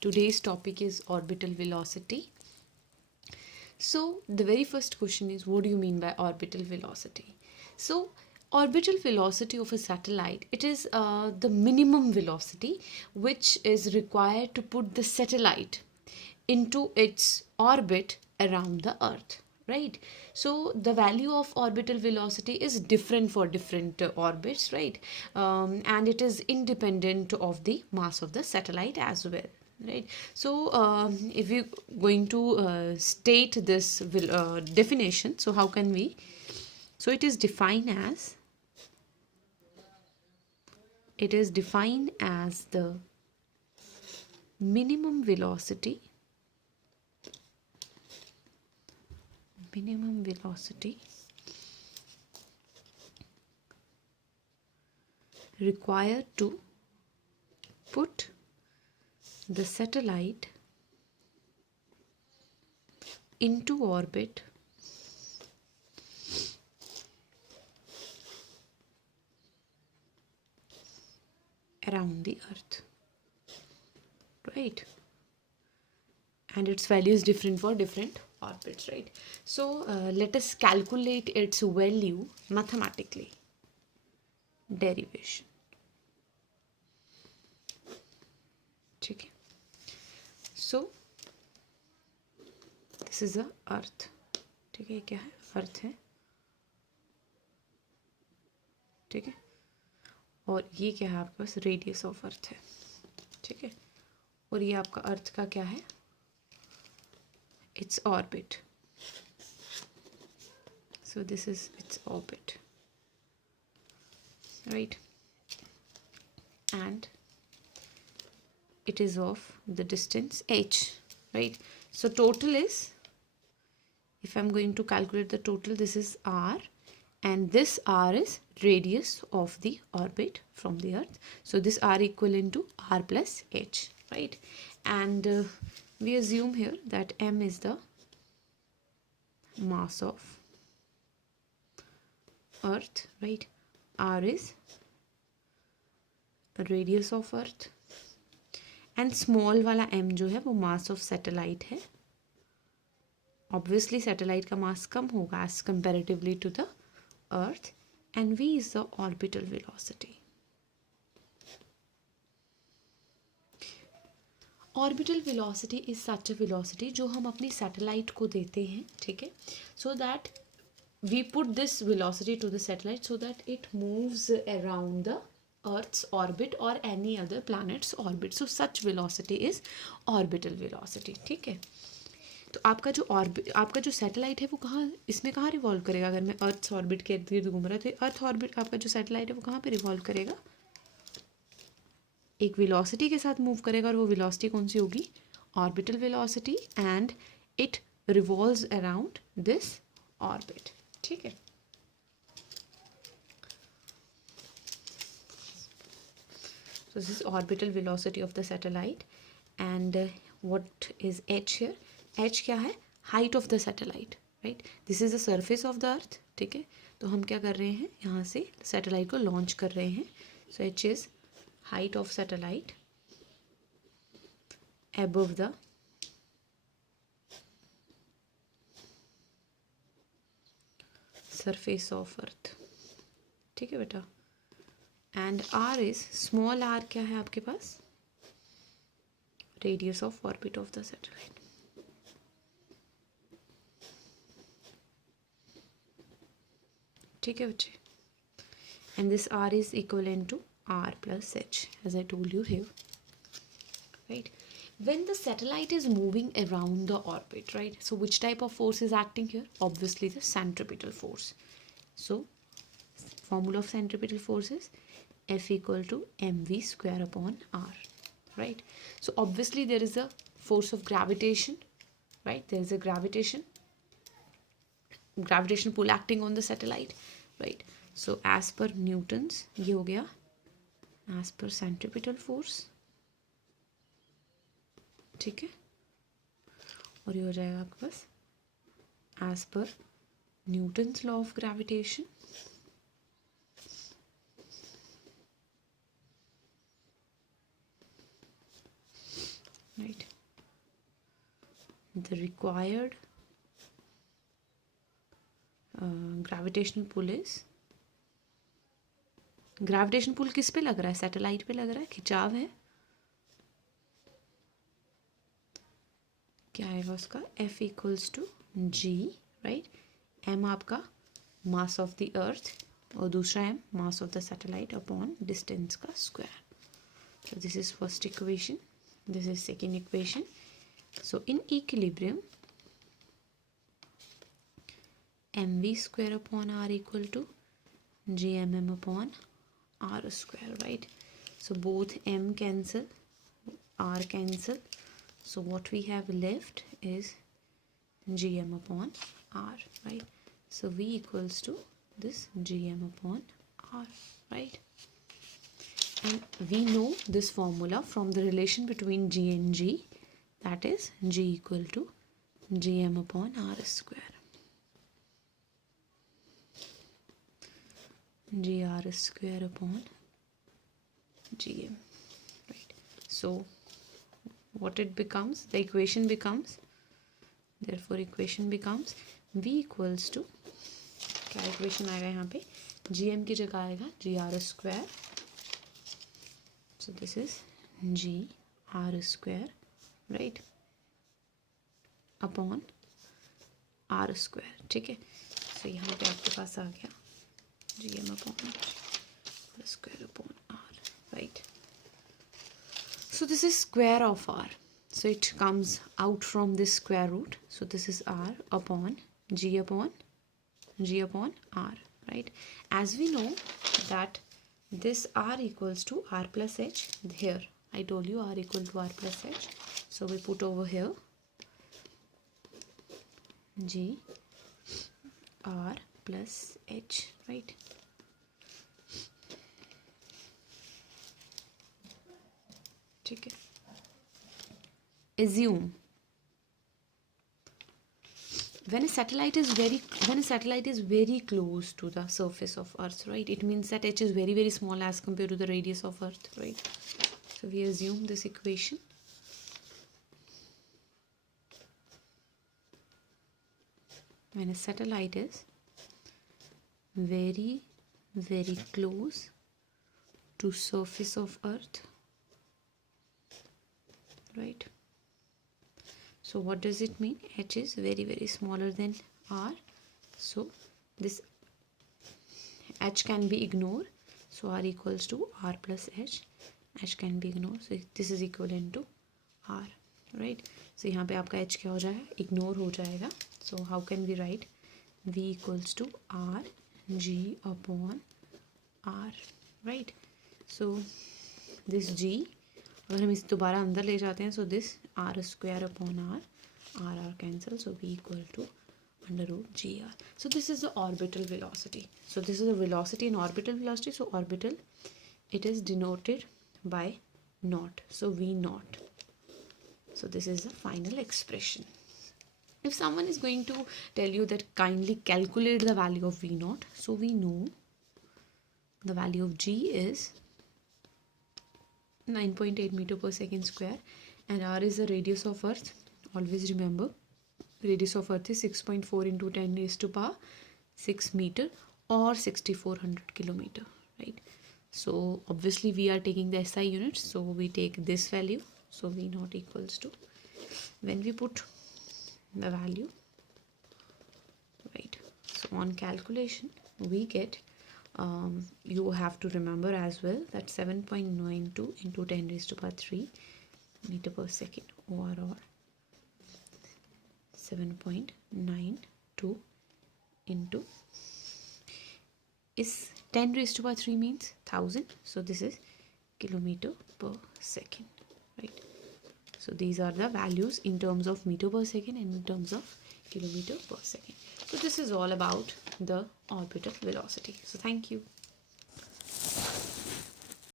Today's topic is orbital velocity. So the very first question is, what do you mean by orbital velocity? So orbital velocity of a satellite, it is the minimum velocity which is required to put the satellite into its orbit around the earth, right? So the value of orbital velocity is different for different orbits, right? And it is independent of the mass of the satellite as well, right? So if we're going to state this definition, so how can we? So it is defined as the minimum velocity required to put the satellite into orbit around the earth, right? And its value is different for different orbits, right? So let us calculate its value mathematically. Derivation. ठीक है? So this is the earth. ठीक है? ये क्या है? अर्थ है. ठीक है? और ये क्या है आपके पास? रेडियस ऑफ अर्थ है. ठीक है? और ये आपका अर्थ का क्या है? Its orbit. So this is its orbit, right? And it is of the distance h, right? So total is, if I'm going to calculate the total, this is r, and this r is radius of the orbit from the earth. So this r equivalent to r plus h, right? And we assume here that m is the mass of earth, right? r is radius of earth, and small वाला m जो है वो mass of satellite है. Obviously satellite का mass कम होगा as comparatively to the earth, and v is the orbital velocity. Orbital velocity is such a velocity जो हम अपनी satellite को देते हैं, ठीक है? So that we put this velocity to the satellite so that it moves around the Earth's orbit or any other planet's orbit. So such velocity is orbital velocity, ठीक है? तो आपका जो सैटेलाइट है वो इसमें कहाँ रिवॉल्व करेगा? अगर मैं अर्थ ऑर्बिट के इर्द गिर्द घूम रहा है तो अर्थ ऑर्बिट आपका जो सैटेलाइट है वो कहाँ पे रिवॉल्व करेगा? एक वेलोसिटी के साथ मूव करेगा, और वो वेलोसिटी कौन सी होगी? Orbital velocity, and it revolves around this orbit, ठीक है? So this is orbital velocity of the satellite, and what is h here? h क्या है? Height of the satellite, right? This is the surface of the earth, ठीक है? तो हम क्या कर रहे हैं? यहाँ से सैटेलाइट को लॉन्च कर रहे हैं. So h is height of satellite above the surface of earth, ठीक है बेटा? And r is, small r क्या है आपके पास? Radius of orbit of the satellite. ठीक है बच्चे? And this r is equivalent to r plus h, as I told you here, right? When the satellite is moving around the orbit, right? So which type of force is acting here? Obviously the centripetal force. So formula of centripetal force is F equal to mv square upon r, right? So obviously there is a force of gravitation, right? There is a gravitational pull acting on the satellite, right? So as per Newton's, ये हो गया as per centripetal force, ठीक है? और ये हो जाएगा आपके पास as per Newton's law of gravitation. right? The required gravitational pull is, gravitation pull किस पे लग रहा है? सैटेलाइट पे लग रहा है, खिंचाव है, क्या आएगा उसका? F equals to G, right? M आपका मास ऑफ द अर्थ और दूसरा M mass of the satellite upon distance का square. So this is first equation, this is second equation. So in equilibrium, mv square upon r equal to gmm upon r square, right? So both m cancel, r cancel. So what we have left is gm upon r, right? So v equals to this gm upon r, right? And we know this formula from the relation between g and g, that is g equal to gm upon r square. gr square upon gm, right? So what it becomes, the equation becomes, therefore equation becomes v equals to, क्या equation आएगा यहाँ पे? gm की जगह आएगा gr square. So this is gr square, right, upon r square, ठीक है? So यहाँ पे आपके पास आ गया gm upon r square upon r, right? So this is square of r, so it comes out from this square root. So this is r upon g upon r, right? As we know that this r equals to r plus h, here I told you r equal to r plus h, so we put over here g r plus h, right? ठीक है? Assume when a satellite is very close to the surface of earth, right, it means that h is very, very small as compared to the radius of earth, right? So we assume this equation. When a satellite is very, very close to surface of earth, right? So what does it mean? H is very, very smaller than r, so this h can be ignored, so r equals to r plus h, h can be ignored, so this is equivalent to r, right? So यहाँ पे आपका h क्या हो जाएगा? Ignore हो जाएगा. So how can we write? v equals to r g upon r, right? So this g, अगर हम इसे दोबारा अंदर ले जाते हैं, so this r square upon r cancel, so v equal to under root gr. So this is the orbital velocity. So this is the velocity in orbital velocity. So orbital, it is denoted by naught, so v naught. So this is the final expression. If someone is going to tell you that kindly calculate the value of v naught, so we know the value of g is 9.8 meter per second square, and r is the radius of earth. Always remember, radius of earth is 6.4 into 10 raised to power 6 meter or 6400 kilometer, right? So obviously we are taking the SI units, so we take this value, so v naught equals to, when we put the value, right, so on calculation we get, you have to remember as well that 7.92 into 10 raised to power 3 meter per second, or 7.92 into is 10 raised to power 3 means 1000, so this is kilometer per second, right? So these are the values in terms of meter per second and in terms of kilometer per second. So this is all about the orbital velocity. So thank you.